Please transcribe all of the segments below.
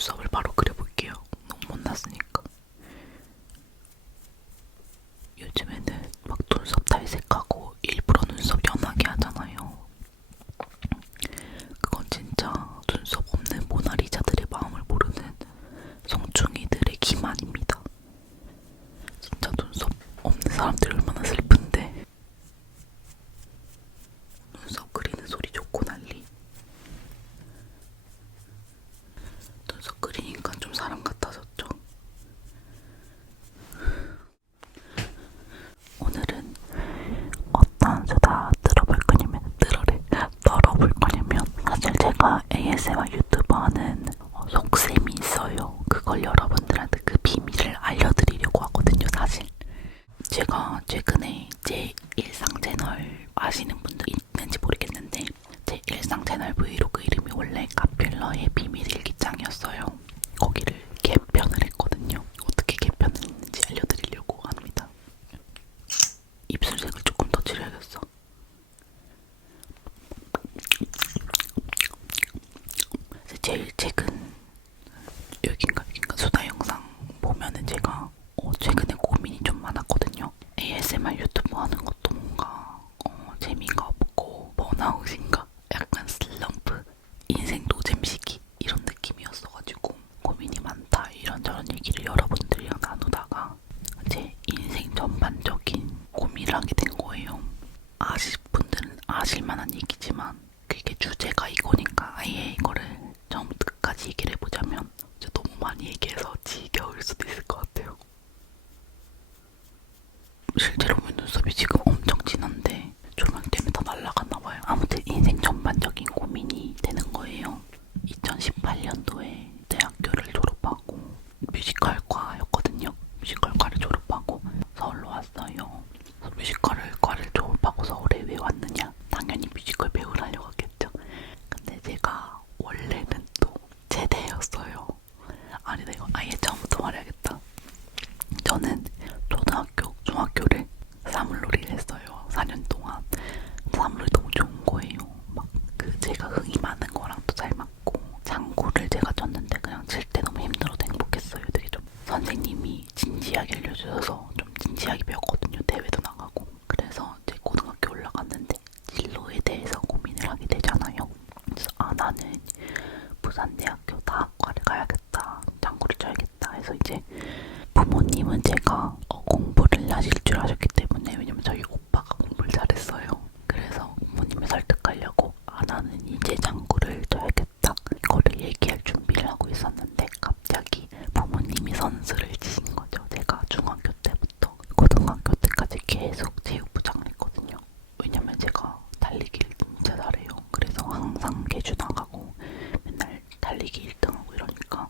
눈썹을 바로 그려볼게요. 너무 못났으니까. 요즘에는 막 눈썹 탈색하고 일부러 눈썹 연하게 하잖아요. 그건 진짜 눈썹 없는 모나리자들의 마음을 모르는 성충이들의 기만입니다. 진짜 눈썹 없는 사람들이 얼마나 슬픈데. 눈썹 그리는 소리 좋고 난리. 눈썹 그리니까 좀 사람 같아졌죠? 오늘은 어떤 수다 떨어볼 거냐면 사실 제가 ASMR 유튜버 하는 속셈이 있어요. 그걸 여러분들한테 그 비밀을 알려드리려고 하거든요, 사실. 제가 최근에 제 일상 채널 아시는 분들 있는지 모르겠는데 제 일상 채널 브이로그 이름이 원래 카필러의 비밀일기장이었어요. 거기를 개편을 했거든요. 어떻게 개편을 했는지 알려드리려고 합니다. 입술색을 조금 더 칠해야겠어. 제일 최근 여긴가 수다 영상 보면은 제가 최근에 고민이 좀 많았거든요. ASMR 유튜브 하는 것도 뭔가 재미가 없고 번아웃인가? 약간 슬럼프, 인생 노잼 시기 이런 느낌이었어가지고 고민이 많다 이런저런 얘기를 여러분들이랑 나누다가 제 인생 전반적인 고민을 하게 된 거예요. 아실 분들은 아실만한 얘기지만 그게 주제가 이거니까 아예 이거를 처음부터 끝까지 얘기를 해보자면 너무 많이 얘기해서 지겨울 수도 있을 것 같아요. 실제로 보면 눈썹이 지금 엄청 진한데 조명 때문에 다 날아갔나봐요. 아무튼 인생 전반적인 고민이 되는 거예요. 2018년도에 대학교를 졸업하고 뮤지컬과였거든요. 뮤지컬과를 졸업하고 서울로 왔어요. 뮤지컬과를 졸업하고 서울에 왜 왔느냐? 당연히 뮤지컬 배우를 하려고 했겠죠. 근데 제가 원래는 또 제대였어요. 아니 내가 아예 처음부터 말해야겠다. 저는 초등학교, 중학교를 사물놀이를 했어요. 4년 동안. 사물놀이 너무 좋은 거예요. 막 그 제가 흥이 많은 거랑 또 잘 맞고 장구를 제가 쳤는데 그냥 칠 때 너무 힘들어도 행복했어요. 되게 좀 선생님이 진지하게 알려주셔서 좀 진지하게 배웠거든요. 대회도 나가고. 그래서 이제 고등학교 올라갔는데 진로에 대해서 고민을 하게 되잖아요. 그래서 나는 부산대학교 다학과를 가야겠다. 장구를 쳐야겠다 해서 이제 부모님은 제가 공부를 하실 줄 아셨기 때문에 왜냐면 저희 오빠가 공부를 잘했어요. 그래서 부모님을 설득하려고 나는 이제 장구를 쳐야겠다. 이거를 얘기할 준비를 하고 있었는데 갑자기 부모님이 선수를 치신 거죠. 제가 중학교 때부터 고등학교 때까지 계속 체육부장을 했거든요. 왜냐면 제가 달리기를 진짜 잘해요. 그래서 항상 계주 나가고 맨날 달리기 1등하고 이러니까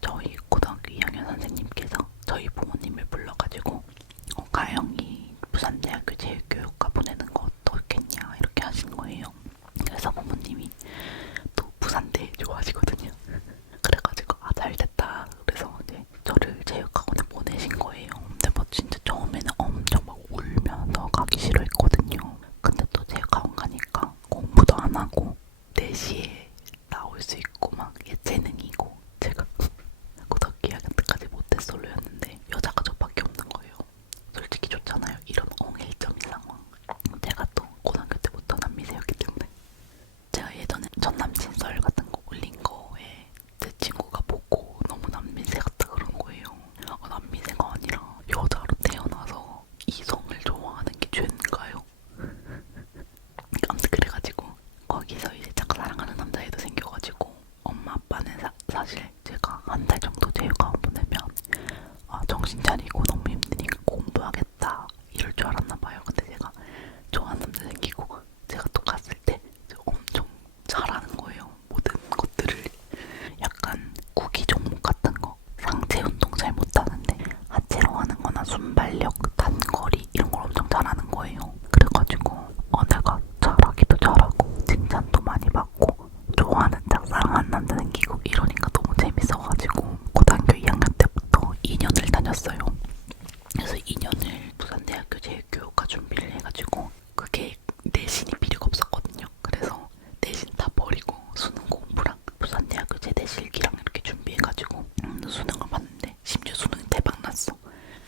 저희 고등학교 2학년 선생님께서 저희 부모님을 불러가지고 가영이 부산대학교 체육교육과 보내는 거 어떻겠냐 이렇게 하신 거예요. 그래서 부모님이 또 부산대 좋아하시거든요. 그래가지고 잘됐다. 그래서 이제 저를 체육학원에 보내신 거예요. 근데 뭐 진짜 처음에는 엄청 막 울면서 가기 싫어했거든요. 근데 또 체육학원 가니까 공부도 안 하고 4시에 나올 수 있고 막 예체능이고 제가 고등학교 2학년 때까지 모태솔로였는데 여자가 저밖에 없는 거예요. 솔직히 좋잖아요. 이런 엉일점인 상황. 제가 또 고등학교 때부터 남미세였기 때문에 제가 예전에 전 남친 썰 같은 거 올린 거에 제 친구가 보고 너무 남미세 같다 그런 거예요. 남미세가 아니라 여자로 태어나서 이성을 좋아하는 게 죄인가요? 아무튼 그래가지고 거기서 이제 짝사랑하는 남자애도 생겨가지고 엄마 아빠는 사실 제가 한 달 정도 체육학원 보내면 정신 차리고 너무 힘드니까 공부하겠다 이럴 줄 알았나 봐요. 근데 제가 좋아하는 남자 생기고 제가 또 갔을 때 엄청 잘하는 거예요. 모든 것들을 약간 구기 종목 같은 거 상체 운동 잘 못하는데 하체로 하는 거나 순발력, 단거리 이런 걸 엄청 잘하는 거예요. 그래가지고 내가 잘하기도 잘하고 칭찬도 많이 받고 좋아하는 짝사랑하는 남자 생기고 이러니까 너무 재밌어가지고 고등학교 2학년 때부터 2년을 다녔어요. 그래서 2년을 부산대학교 체육교육과 준비를 해가지고 그게 내신이 필요가 없었거든요. 그래서 내신 다 버리고 수능 공부랑 부산대학교 제대실기랑 이렇게 준비해 그래가지고 수능을 봤는데 심지어 수능이 대박 났어.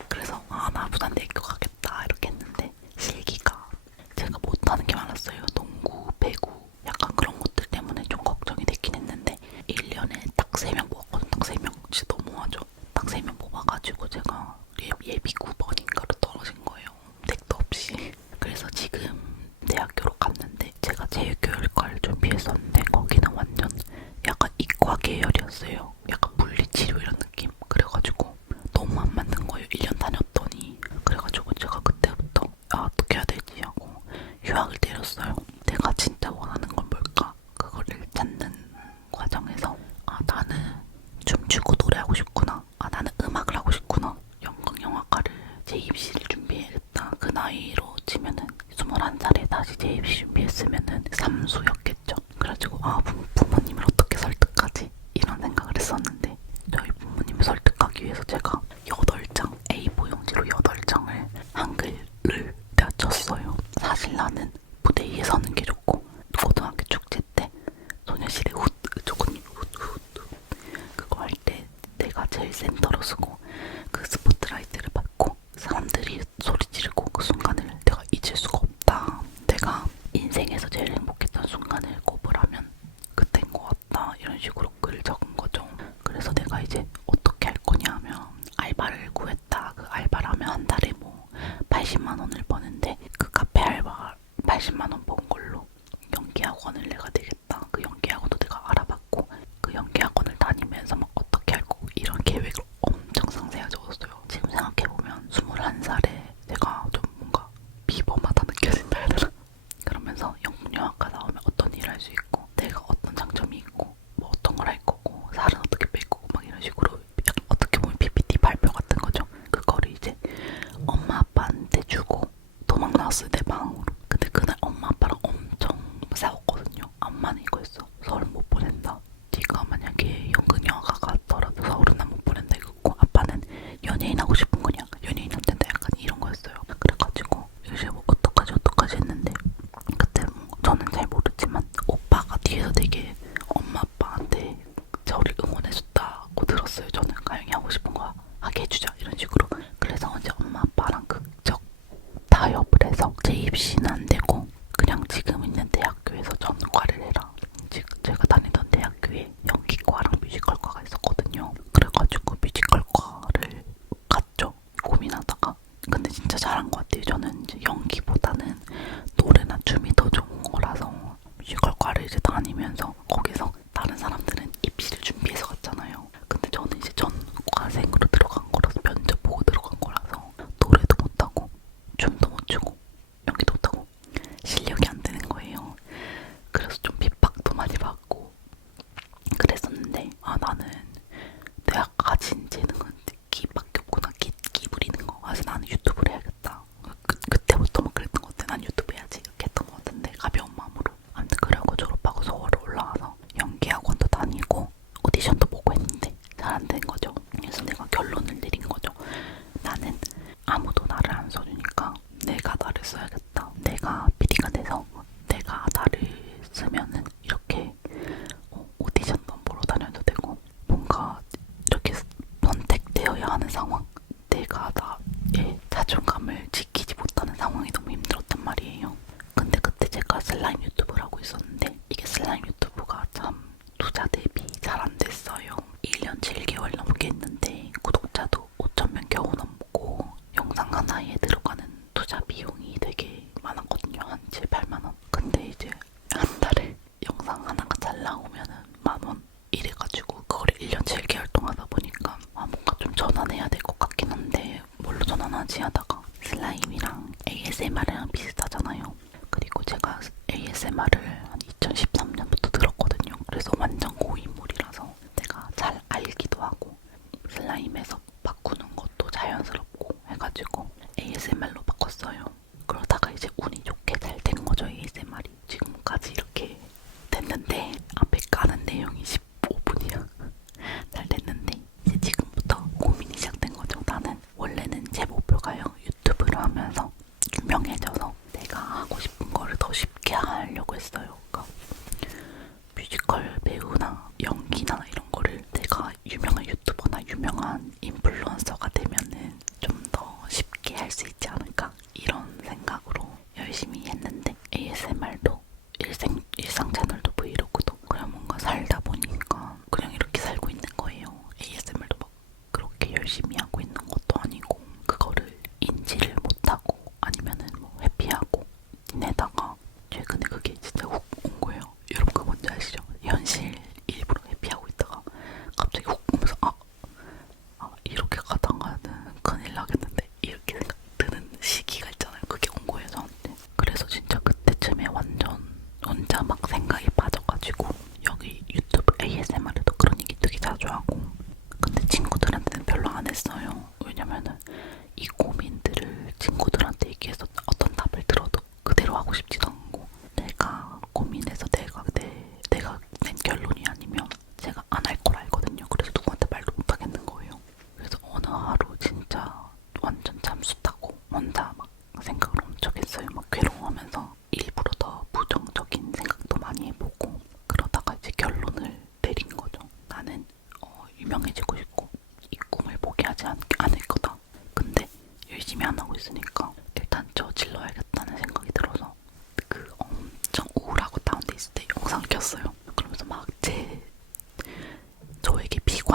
그래서 나 부산대학교 가겠다 이렇게 했는데 실기가 제가 못하는 게 많았어요. 농구, 배구 약간 그런 것들 때문에 좀 걱정이 되긴 했는데 1년에 딱 3명 뽑았거든. 딱 3명. 진짜 너무하죠. 딱 3명 뽑아가지고 제가 예비 9번인가로 떨어진 거예요. 택도 없이. 그래서 지금 대학교로 갔는데 제가 제교육과를 준비했었는데 거기는 완전 약간 이과 계열이었어요. 약간 물리치료 이런 느낌. 그래가지고 너무 안 맞는 거예요. 1년 다녔더니. 그래가지고 제가 그때부터 어떻게 해야 되지 하고 휴학을 때렸어요. 내가 진짜 원하는 건 뭘까? 그거를 찾는 과정에서 나는 춤추고 노래하고 싶구나. 나는 음악을 하고 싶구나. 연극영화과를 재입시를 준비해야겠다. 그 나이로 치면은 21살에 다시 재입시 준비했으면은 삼수였겠죠. 그래가지고 부모님을 어떻게 설득하지? 이런 생각을 했었는데 저희 부모님을 설득하기 위해서 제가 8장 A4 용지로 8장을 한글을 내가 쳤어요. 사실 나는 무대 위에 서는 게 좋고 고등학교 축제 때 소녀시대 조금 그거 할 때 내가 제일 센터로 서고 그 스포트라이트를 받고 사람들이 소리 지르고 그 순간을 내가 잊을 수가 없다. 내가 인생에서 제일 행복했던 순간을 꼽으라면 그때인 것 같다. 이런 식으로 글을 적은 거죠. 그래서 내가 이제 어떻게 할 거냐 하면 알바를 구했다. 그 알바를 하면 한 달에 뭐 80만 원을 버는데 그 카페 알바 80만 원 번 걸로 연기학원을 내가 되겠다. 그 연기학원도 내가 알아봤고 그 연기학원을 다니면서 막 어떻게 할 거고 이런 계획을 엄청 상세하게 적었어요. 지금 생각해보면 21살에 내가 좀 뭔가 비범하다 느껴진다 해야 되나? 그러면서 영문영화과 나오면 어떤 일을 할 수 있고 내가 어떤 장점이 있고 뭐 어떤 걸 할 거고 살은 어떻게 뺄 거고 막 이런 식으로 어떻게 보면 PPT 발표 같은 거죠. 그거를 이제 엄마 아빠한테 주고 도망 나왔어요. 내 방으로. 근데 그날 엄마 아빠랑 엄청 싸웠거든요. 엄마는 이거였어. 서울 못 보낸다. 네가 만약에 연극영화가 갔더라도 서울은 난 못 보낸다 이거고 아빠는 연예인 하고 싶은 거냐? 연예인 할 텐데 약간 이런 거였어요. 그래가지고 이제 뭐 어떡하지 했는데 그때 뭐 저는 잘 모르지만 오빠가 뒤에서 되게 엄마 아빠한테 저를 응원해줬다고 들었어요. 저는 가영이 하고 싶은 거 하게 해주자 이런 식으로. 그래서 이제 엄마 아빠랑 극적 타협을 해서 재입시는 안 되고 그냥 지금 있는 대학교에서 전과를 해라. 지금 제가 다니던 대학교에 연기과랑 뮤지컬과가 있었거든요. 그래가지고 뮤지컬과를 갔죠. 고민하다가. 근데 진짜 잘한 것 같아요. 저는 이제 연기보다는 노래나 춤이 더 좋은 거라서 뮤지컬과를 이제 다니면서 거기서 다른 사람들은 입시를 준비해서 갔잖아요. 근데 저는 이제 전과생으로 들어간 거라서 면접 보고 들어간 거라서 노래도 못하고 춤도 못 추고 연기도 못하고 실력이 안 되는 거예요. 그래서 좀 핍박도 많이 받고 그랬었는데 나는 내가 가진 재능은 기밖에 없구나. 기 부리는 거. 그래서 나는 유튜브를 해야겠다. 그때부터 막 그랬던 것 같아. 난 유튜브 해야지 이렇게 했던 것 같은데 가벼운 마음으로. 아무튼 그러고 졸업하고 서울에 올라와서 연기학원도 다니고 오디션도 보고 했는데 잘 안 된 거죠. 그래서 내가 결론을 내린 거죠. 나는 아무도 나를 안 써주니까 내가 나를 써야겠다. 내가 PD가 돼서 내가 나를 쓰면은 이렇게 오디션도 보러 다녀도 되고 뭔가 이렇게 선택되어야 하는 상황, 내가 나의 자존감을 지키지 못하는 상황이 너무 힘들었단 말이에요. 근데 그때 제가 슬라임 유튜브를 하고 있었는데 이게 슬라임 유튜브가 참 투자 대비 잘 안 됐어요. 1년 7개월 넘게 했는데 구독자도 5,000명 겨우 넘고 영상 하나에 들어가는 투자 비용이 되게 많았거든요. 한 7, 8만 원. 근데 이제 한 달에 영상 하나가 잘 나오면은 10,000원 이래가지고 그걸 1년 7개월 동안 하다 보니까 뭔가 좀 전환해야 될 것 같긴 한데 뭘로 전환하지 하다가 슬라임이랑 ASMR이랑 비슷하잖아요. 그리고 제가 ASMR을 한 2013년부터 들었거든요. 그래서 완전 고인물이라서 내가 잘 알기도 하고 슬라임에서 바꾸는 것도 자연스럽고 해가지고 ASMR로 바꿨어요. 그러다가 이제 운이 좋게 잘 된 거죠. ASMR이 지금까지 이렇게 됐는데 앞에 까는 내용이 15분이야. 잘 됐는데 이제 지금부터 고민이 시작된 거죠. 나는 원래는 제 목표가요. 유튜브를 하면서 유명해져서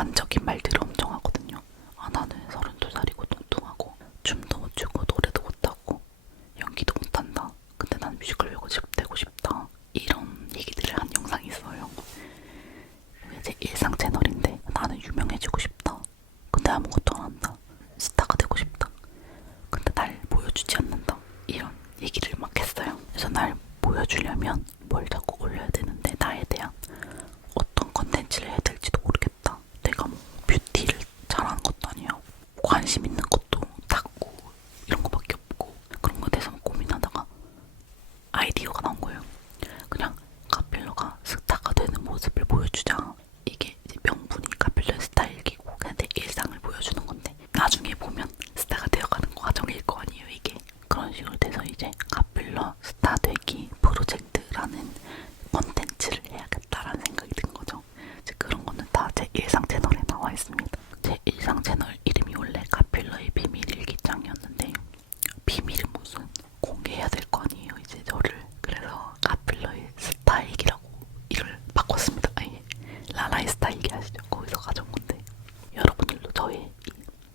주관적인 말들을 엄청 하거든요. 아, 나는 32살이고 뚱뚱하고 춤도 못 추고 노래도 못하고 연기도 못한다. 근데 난 뮤지컬 배우 되고 싶다. 이런 얘기들을 한 영상이 있어요. 제 일상 채널인데 나는 유명해지고 싶다. 근데 아무것도 안 한다. 스타가 되고 싶다. 근데 날 보여주지 않는다. 이런 얘기를 막 했어요. 그래서 날 보여주려면 뭘 자꾸 올려야 되는데 나에 대한 어떤 컨텐츠를 해야 될지도 모르겠다. 내가 뭐 뷰티를 잘하는 것도 아니야. 관심 있는 것도 탁구 이런 거밖에 없고 그런 거에 대해서 고민하다가 아이디어가 나온 거예요. 그냥 카필러가 스타가 되는 모습을 보여주자. 이게 이제 명분이 카필러의 스타일기고 그냥 내 일상을 보여주는 건데 나중에 보면 스타가 되어가는 과정일 거 아니에요 이게. 그런 식으로 돼서 이제 카필러 스타 되기 프로젝트라는 컨텐츠를 해야겠다라는 생각이 든 거죠. 이제 그런 거는 다 제 일상 채널에 나와 있습니다. 제 일상 채널 이름이 원래 카필러의 비밀 일기장이었는데 비밀은 무슨 공개해야 될 거 아니에요 이제 저를. 그래서 카필러의 스타일기라고 이를 바꿨습니다. 아예 라라의 스타일기 아시죠? 거기서 가져온 건데 여러분들도 저의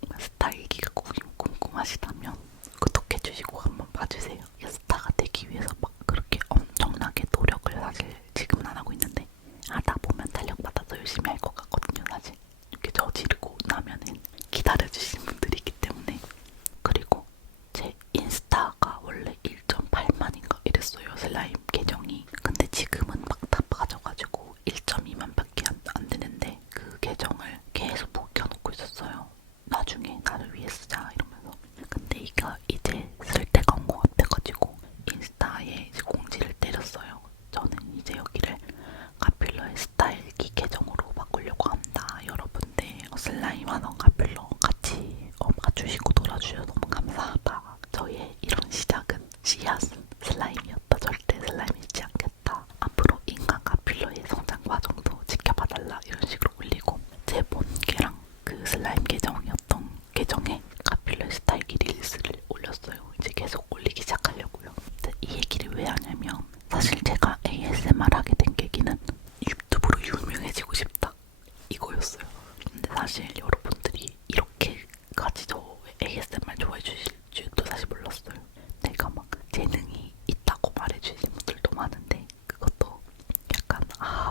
이 스타일기가 궁금하시다면 구독해주시고 한번 봐주세요. 스타가 되기 위해서 막 그렇게 엄청나게 노력을 사실 지금은 안 하고 있는데 하다 보면 탄력받아서 열심히 할 것 같거든요. 사실 이렇게 저지르고 나면은 기다려주시는 분들이 있기 때문에. 그리고 제 인스타가 원래 1.8만인가 이랬어요 슬라임 계정이. 근데 지금은 막 다 빠져가지고 1.2만밖에 안 되는데 그 계정을 계속 묵혀놓고 있었어요. 나중에 나를 위해 쓰자 이러면서. 근데 이거 이제 쓸 데가 온 것 같아가지고 인스타에 이제 공지를 때렸어요. 저는 이제 여기를 카필러의 스타일기 계정으로 바꾸려고 한다. 여러분들 슬라임 하던 카필러 같이 봐주시고 놀아주셔서 너무 감사하다. 저의 이런 시작은 씨앗은 슬라임이었다. 절대 슬라임이지 않겠다. 앞으로 인간 카필러의 성장 과정도 지켜봐달라 이런 식으로 올리고 제 본계랑 그 슬라임 계정이었던 계정에 카필러 스타일기 릴스를 올렸어요. 이제 계속 올리기 시작하려고요. 근데 이 얘기를 왜 하냐면 사실 제가 ASMR 하게 된 계기는 유튜브로 유명해지고 싶다 이거였어요. 근데 사실 여러분들이 이렇게까지 저 ASMR 좋아해 주실 줄도 사실 몰랐어요. 내가 막 재능이 있다고 말해주시는 분들도 많은데 그것도 약간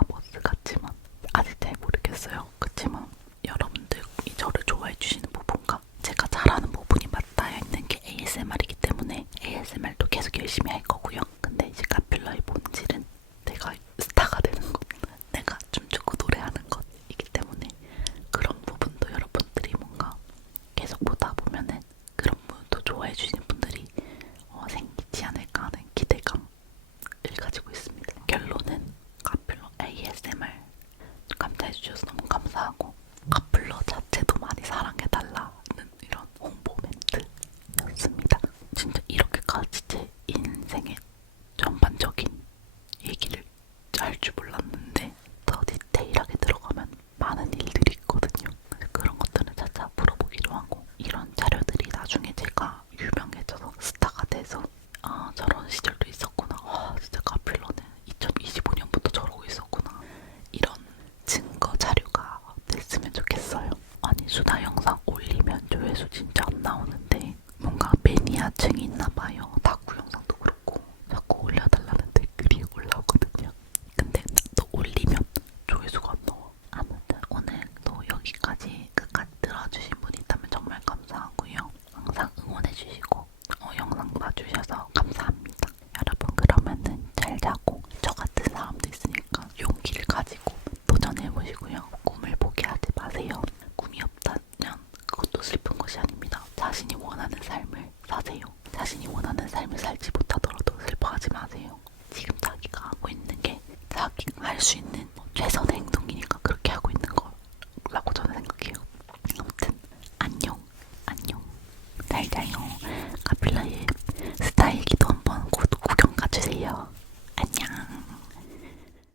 버스 같지만 아직 잘 모르겠어요. 그치만 여러분들이 저를 좋아해 주시는 부분과 제가 잘하는 부분이 맞닿아 있는 게 ASMR이기 때문에 ASMR도 계속 열심히 할 거고요. 근데 이제 카필러의 본질은 내가 스타가 되는 것, 내가 춤추고 노래하는 것이기 때문에 그런 부분도 여러분들이 뭔가 계속 보다 보면은 그런 부분도 좋아해 주시는 분들이 생기지 않을까 하는 기대감을 가지고 있습니다. 결론은 카필러 ASMR 감사해 주셔서 너무 감사하고 카필러 자체도 많이 사랑해달라는 이런 홍보 멘트였습니다. 진짜 이렇게까지 제 인생의 전반적인 얘기를 할 줄 몰랐는데 더 디테일하게 들어가면 많은 일들이 있거든요. 그런 것들은 차차 물어보기도 하고 이런 자료들이 나중에 제가 유명해져서 스타가 돼서 저런 시절도 있었구나. 진짜 카필러는 2025년부터 저러고 있었구나. 이런 증거 자료가 됐으면 좋겠어요. 아니 수다 영상 올리면 조회수 진짜 안 나오는데 뭔가 매니아층이 있나봐요.